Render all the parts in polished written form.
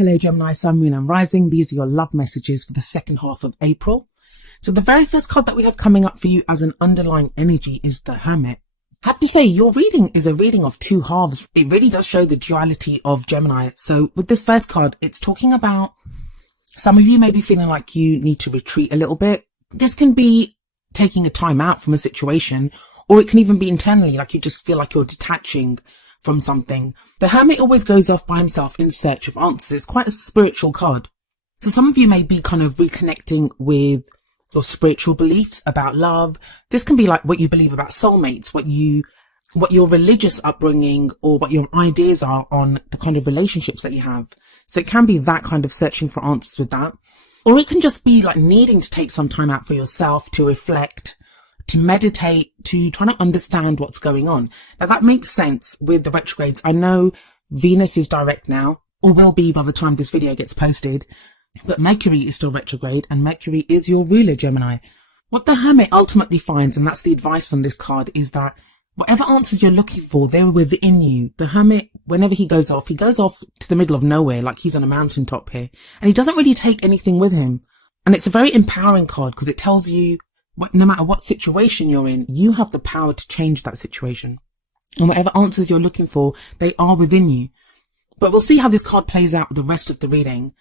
Hello Gemini, Sun, Moon and Rising. These are your love messages for the second half of April. So the very first card that we have coming up for you as an underlying energy is the Hermit. I have to say, your reading is a reading of two halves. It really does show the duality of Gemini. So with this first card, it's talking about some of you may be feeling like you need to retreat a little bit. This can be taking a time out from a situation, or it can even be internally, like you just feel like you're detaching from something. The Hermit always goes off by himself in search of answers. It's quite a spiritual card. So some of you may be kind of reconnecting with your spiritual beliefs about love. This can be like what you believe about soulmates, what your religious upbringing, or what your ideas are on the kind of relationships that you have. So it can be that kind of searching for answers with that. Or it can just be like needing to take some time out for yourself to reflect, to meditate, to try to understand what's going on. Now that makes sense with the retrogrades. I know Venus is direct now, or will be by the time this video gets posted, but Mercury is still retrograde, and Mercury is your ruler, Gemini. What the Hermit ultimately finds, and that's the advice from this card, is that whatever answers you're looking for, they're within you. The Hermit, whenever he goes off to the middle of nowhere, like he's on a mountaintop here, and he doesn't really take anything with him. And it's a very empowering card because it tells you no matter what situation you're in, you have the power to change that situation. And whatever answers you're looking for, they are within you. But we'll see how this card plays out with the rest of the reading.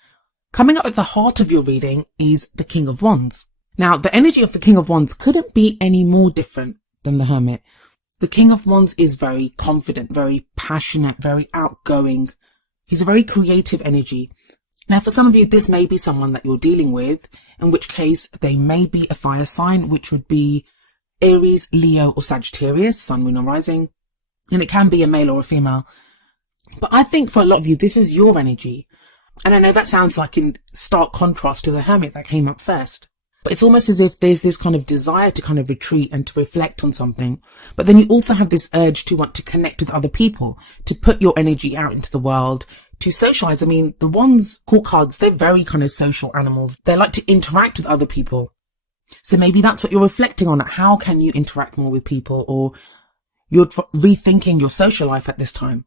Coming up at the heart of your reading is the King of Wands. Now, the energy of the King of Wands couldn't be any more different than the Hermit. The King of Wands is very confident, very passionate, very outgoing. He's a very creative energy. Now, for some of you, this may be someone that you're dealing with, in which case they may be a fire sign, which would be Aries, Leo, or Sagittarius, Sun, Moon, or Rising. And it can be a male or a female. But I think for a lot of you, this is your energy. And I know that sounds like in stark contrast to the Hermit that came up first. But it's almost as if there's this kind of desire to kind of retreat and to reflect on something. But then you also have this urge to want to connect with other people, to put your energy out into the world, to socialize. I mean, the Wands court cards, they're very kind of social animals. They like to interact with other people. So maybe that's what you're reflecting on. How can you interact more with people? Or you're rethinking your social life at this time.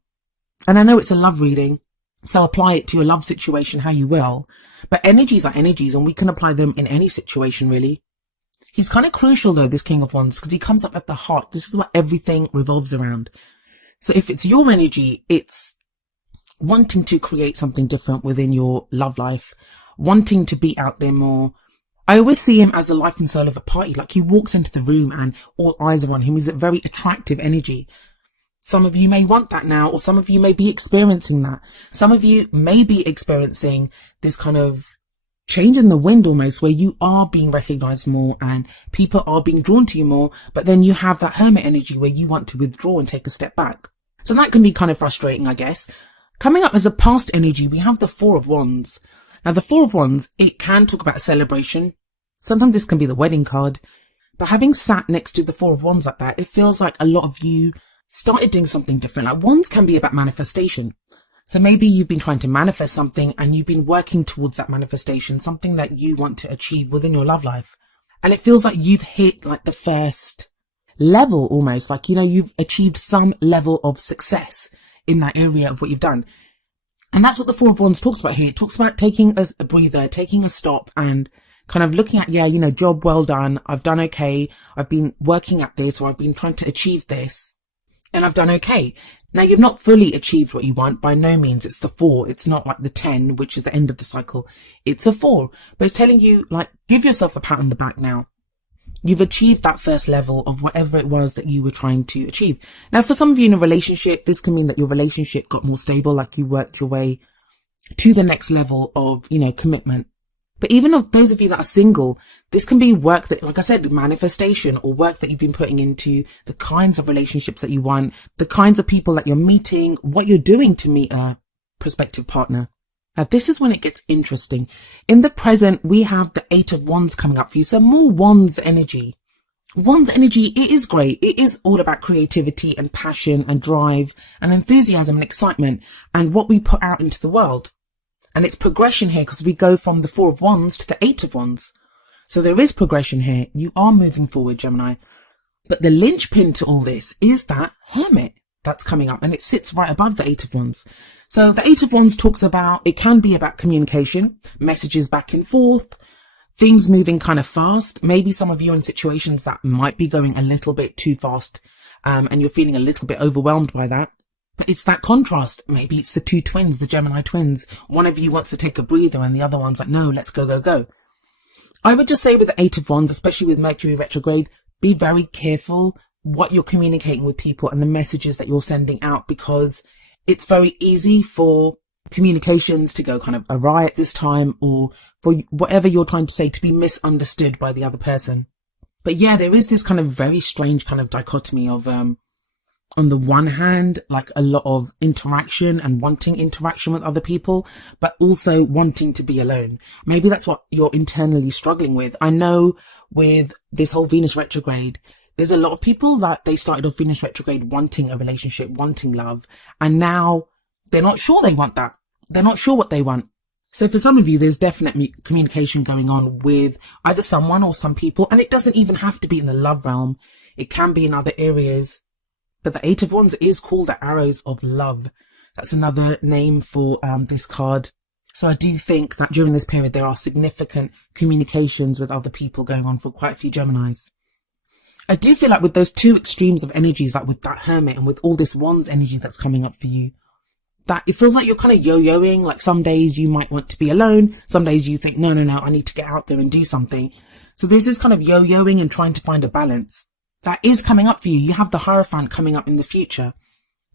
And I know it's a love reading, so apply it to your love situation how you will. But energies are energies, and we can apply them in any situation, really. He's kind of crucial, though, this King of Wands, because he comes up at the heart. This is what everything revolves around. So if it's your energy, it's wanting to create something different within your love life, wanting to be out there more. I always see him as the life and soul of a party. Like he walks into the room and all eyes are on him. He's a very attractive energy. Some of you may want that now, or some of you may be experiencing that. Some of you may be experiencing this kind of change in the wind almost, where you are being recognized more and people are being drawn to you more, but then you have that Hermit energy where you want to withdraw and take a step back. So that can be kind of frustrating, I guess. Coming up as a past energy, we have the Four of Wands. Now the Four of Wands, it can talk about a celebration. Sometimes this can be the wedding card, but having sat next to the Four of Wands like that, it feels like a lot of you started doing something different. Like wands can be about manifestation. So maybe you've been trying to manifest something and you've been working towards that manifestation, something that you want to achieve within your love life. And it feels like you've hit like the first level almost, like, you know, you've achieved some level of success in that area of what you've done. And that's what the Four of Wands talks about here. It talks about taking a breather, taking a stop and kind of looking at, yeah, you know, job well done. I've done okay. I've been working at this, or I've been trying to achieve this. And I've done okay. Now, you've not fully achieved what you want. By no means. It's the 4. It's not like the 10, which is the end of the cycle. It's a 4. But it's telling you, like, give yourself a pat on the back now. You've achieved that first level of whatever it was that you were trying to achieve. Now, for some of you in a relationship, this can mean that your relationship got more stable, like you worked your way to the next level of, you know, commitment. But even of those of you that are single, this can be work that, like I said, manifestation, or work that you've been putting into the kinds of relationships that you want, the kinds of people that you're meeting, what you're doing to meet a prospective partner. Now, this is when it gets interesting. In the present, we have the 8 of Wands coming up for you. So more Wands energy. Wands energy, it is great. It is all about creativity and passion and drive and enthusiasm and excitement and what we put out into the world. And it's progression here because we go from the 4 of Wands to the 8 of Wands. So there is progression here. You are moving forward, Gemini. But the linchpin to all this is that Hermit that's coming up, and it sits right above the 8 of Wands. So the Eight of Wands talks about, it can be about communication, messages back and forth, things moving kind of fast. Maybe some of you in situations that might be going a little bit too fast, and you're feeling a little bit overwhelmed by that. But it's that contrast. Maybe it's the two twins, the Gemini twins. One of you wants to take a breather and the other one's like, no, let's go, go, go. I would just say with the Eight of Wands, especially with Mercury retrograde, be very careful what you're communicating with people and the messages that you're sending out, because it's very easy for communications to go kind of awry at this time, or for whatever you're trying to say to be misunderstood by the other person. But yeah, there is this kind of very strange kind of dichotomy of, on the one hand, like a lot of interaction and wanting interaction with other people, but also wanting to be alone. Maybe that's what you're internally struggling with. I know with this whole Venus retrograde, there's a lot of people that they started off Venus retrograde wanting a relationship, wanting love, and now they're not sure they want that. They're not sure what they want. So for some of you, there's definite communication going on with either someone or some people, and it doesn't even have to be in the love realm. It can be in other areas. But the Eight of Wands is called the Arrows of Love. That's another name for this card. So I do think that during this period, there are significant communications with other people going on for quite a few Geminis. I do feel like with those two extremes of energies, like with that Hermit and with all this Wands energy that's coming up for you, that it feels like you're kind of yo-yoing. Like some days you might want to be alone. Some days you think, no, I need to get out there and do something. So there's this kind of yo-yoing and trying to find a balance. That is coming up for you. You have the Hierophant coming up in the future.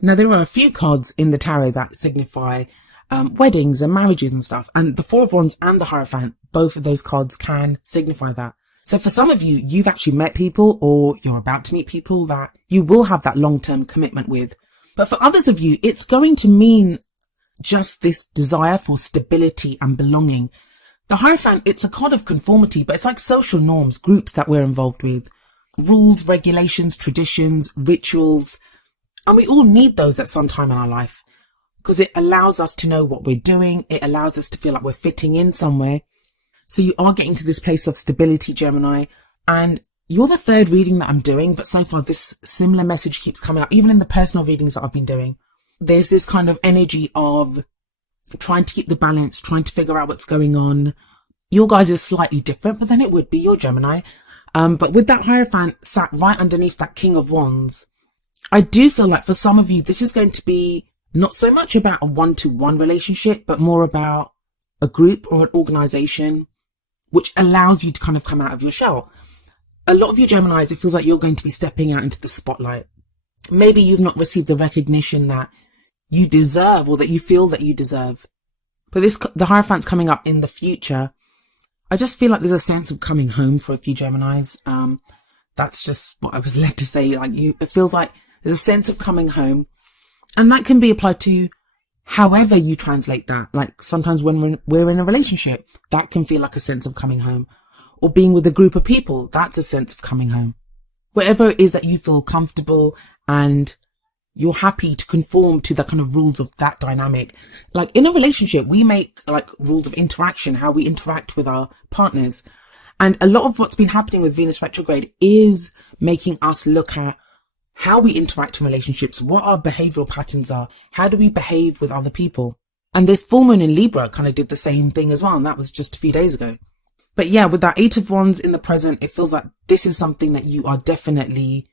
Now, there are a few cards in the tarot that signify weddings and marriages and stuff. And the Four of Wands and the Hierophant, both of those cards can signify that. So for some of you, you've actually met people, or you're about to meet people that you will have that long-term commitment with. But for others of you, it's going to mean just this desire for stability and belonging. The Hierophant, it's a card of conformity, but it's like social norms, groups that we're involved with. Rules, regulations, traditions, rituals, and we all need those at some time in our life, because it allows us to know what we're doing. It allows us to feel like we're fitting in somewhere. So you are getting to this place of stability, Gemini, and you're the third reading that I'm doing, but so far this similar message keeps coming out, even in the personal readings that I've been doing. There's this kind of energy of trying to keep the balance, trying to figure out what's going on. Your guys is slightly different, but then it would be your Gemini. But with that Hierophant sat right underneath that King of Wands, I do feel like for some of you, this is going to be not so much about a one-to-one relationship, but more about a group or an organization, which allows you to kind of come out of your shell. A lot of you Geminis, it feels like you're going to be stepping out into the spotlight. Maybe you've not received the recognition that you deserve, or that you feel that you deserve. But the Hierophant's coming up in the future. I just feel like there's a sense of coming home for a few Geminis. That's just what I was led to say. Like it feels like there's a sense of coming home, and that can be applied to however you translate that. Like sometimes when we're in a relationship, that can feel like a sense of coming home, or being with a group of people. That's a sense of coming home. Whatever it is that you feel comfortable and you're happy to conform to the kind of rules of that dynamic. Like in a relationship, we make like rules of interaction, how we interact with our partners. And a lot of what's been happening with Venus retrograde is making us look at how we interact in relationships, what our behavioral patterns are, how do we behave with other people. And this full moon in Libra kind of did the same thing as well. And that was just a few days ago. But yeah, with that Eight of Wands in the present, it feels like this is something that you are definitely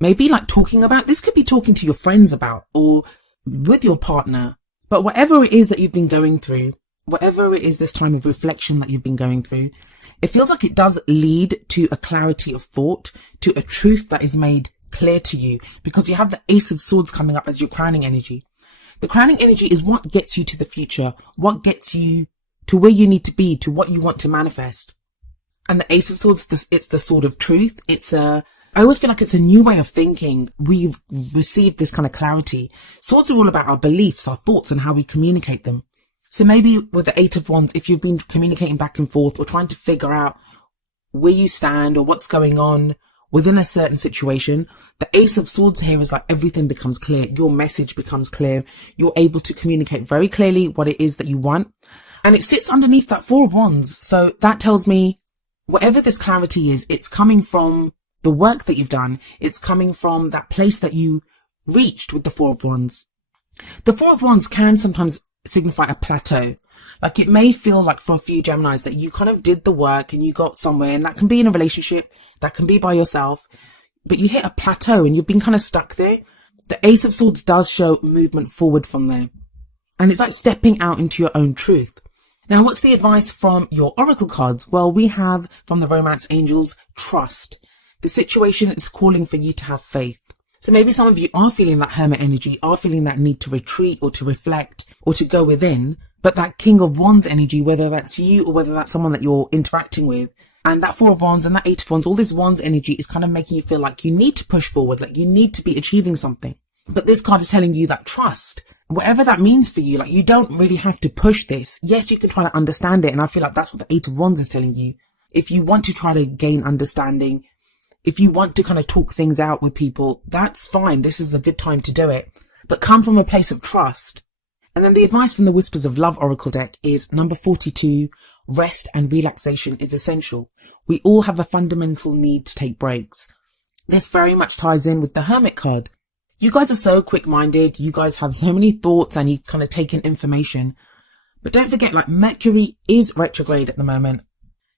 maybe like talking about. This could be talking to your friends about, or with your partner. But whatever it is that you've been going through, whatever it is this time of reflection that you've been going through, it feels like it does lead to a clarity of thought, to a truth that is made clear to you, because you have the Ace of Swords coming up as your crowning energy. The crowning energy is what gets you to the future, what gets you to where you need to be, to what you want to manifest. And the Ace of Swords, it's the sword of truth. I always feel like it's a new way of thinking. We've received this kind of clarity. Swords are all about our beliefs, our thoughts, and how we communicate them. So maybe with the Eight of Wands, if you've been communicating back and forth or trying to figure out where you stand or what's going on within a certain situation, the Ace of Swords here is like everything becomes clear. Your message becomes clear. You're able to communicate very clearly what it is that you want. And it sits underneath that Four of Wands. So that tells me whatever this clarity is, it's coming from the work that you've done. It's coming from that place that you reached with the Four of Wands. The Four of Wands can sometimes signify a plateau. Like it may feel like for a few Geminis that you kind of did the work and you got somewhere, and that can be in a relationship, that can be by yourself, but you hit a plateau and you've been kind of stuck there. The Ace of Swords does show movement forward from there. And it's like stepping out into your own truth. Now, what's the advice from your oracle cards? Well, we have from the romance angels, trust. The situation is calling for you to have faith. So maybe some of you are feeling that hermit energy, are feeling that need to retreat or to reflect or to go within. But that King of Wands energy, whether that's you or whether that's someone that you're interacting with, and that Four of Wands and that Eight of Wands, all this Wands energy is kind of making you feel like you need to push forward, like you need to be achieving something. But this card is telling you that trust, whatever that means for you, like you don't really have to push this. Yes, you can try to understand it. And I feel like that's what the Eight of Wands is telling you. If you want to try to gain understanding, if you want to kind of talk things out with people, that's fine. This is a good time to do it. But come from a place of trust. And then the advice from the Whispers of Love Oracle deck is number 42, rest and relaxation is essential. We all have a fundamental need to take breaks. This very much ties in with the Hermit card. You guys are so quick-minded. You guys have so many thoughts and you kind of take in information. But don't forget, like Mercury is retrograde at the moment.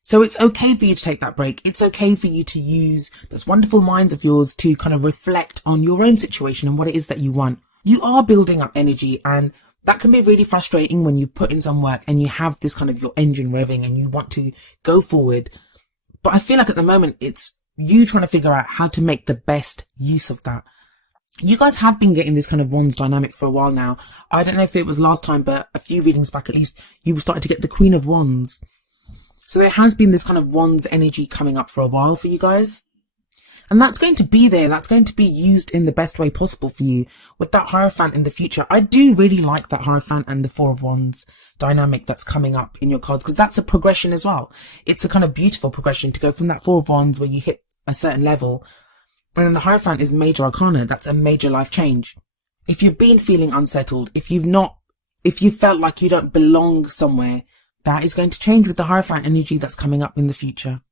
So it's okay for you to take that break. It's okay for you to use those wonderful minds of yours to kind of reflect on your own situation and what it is that you want. You are building up energy, and that can be really frustrating when you put in some work and you have this kind of your engine revving and you want to go forward. But I feel like at the moment it's you trying to figure out how to make the best use of that. You guys have been getting this kind of Wands dynamic for a while now. I don't know if it was last time, but a few readings back at least, you started to get the Queen of Wands. So there has been this kind of Wands energy coming up for a while for you guys. And that's going to be there. That's going to be used in the best way possible for you with that Hierophant in the future. I do really like that Hierophant and the Four of Wands dynamic that's coming up in your cards, because that's a progression as well. It's a kind of beautiful progression to go from that Four of Wands where you hit a certain level. And then the Hierophant is major arcana. That's a major life change. If you've been feeling unsettled, if you felt like you don't belong somewhere, that is going to change with the Hierophant energy that's coming up in the future.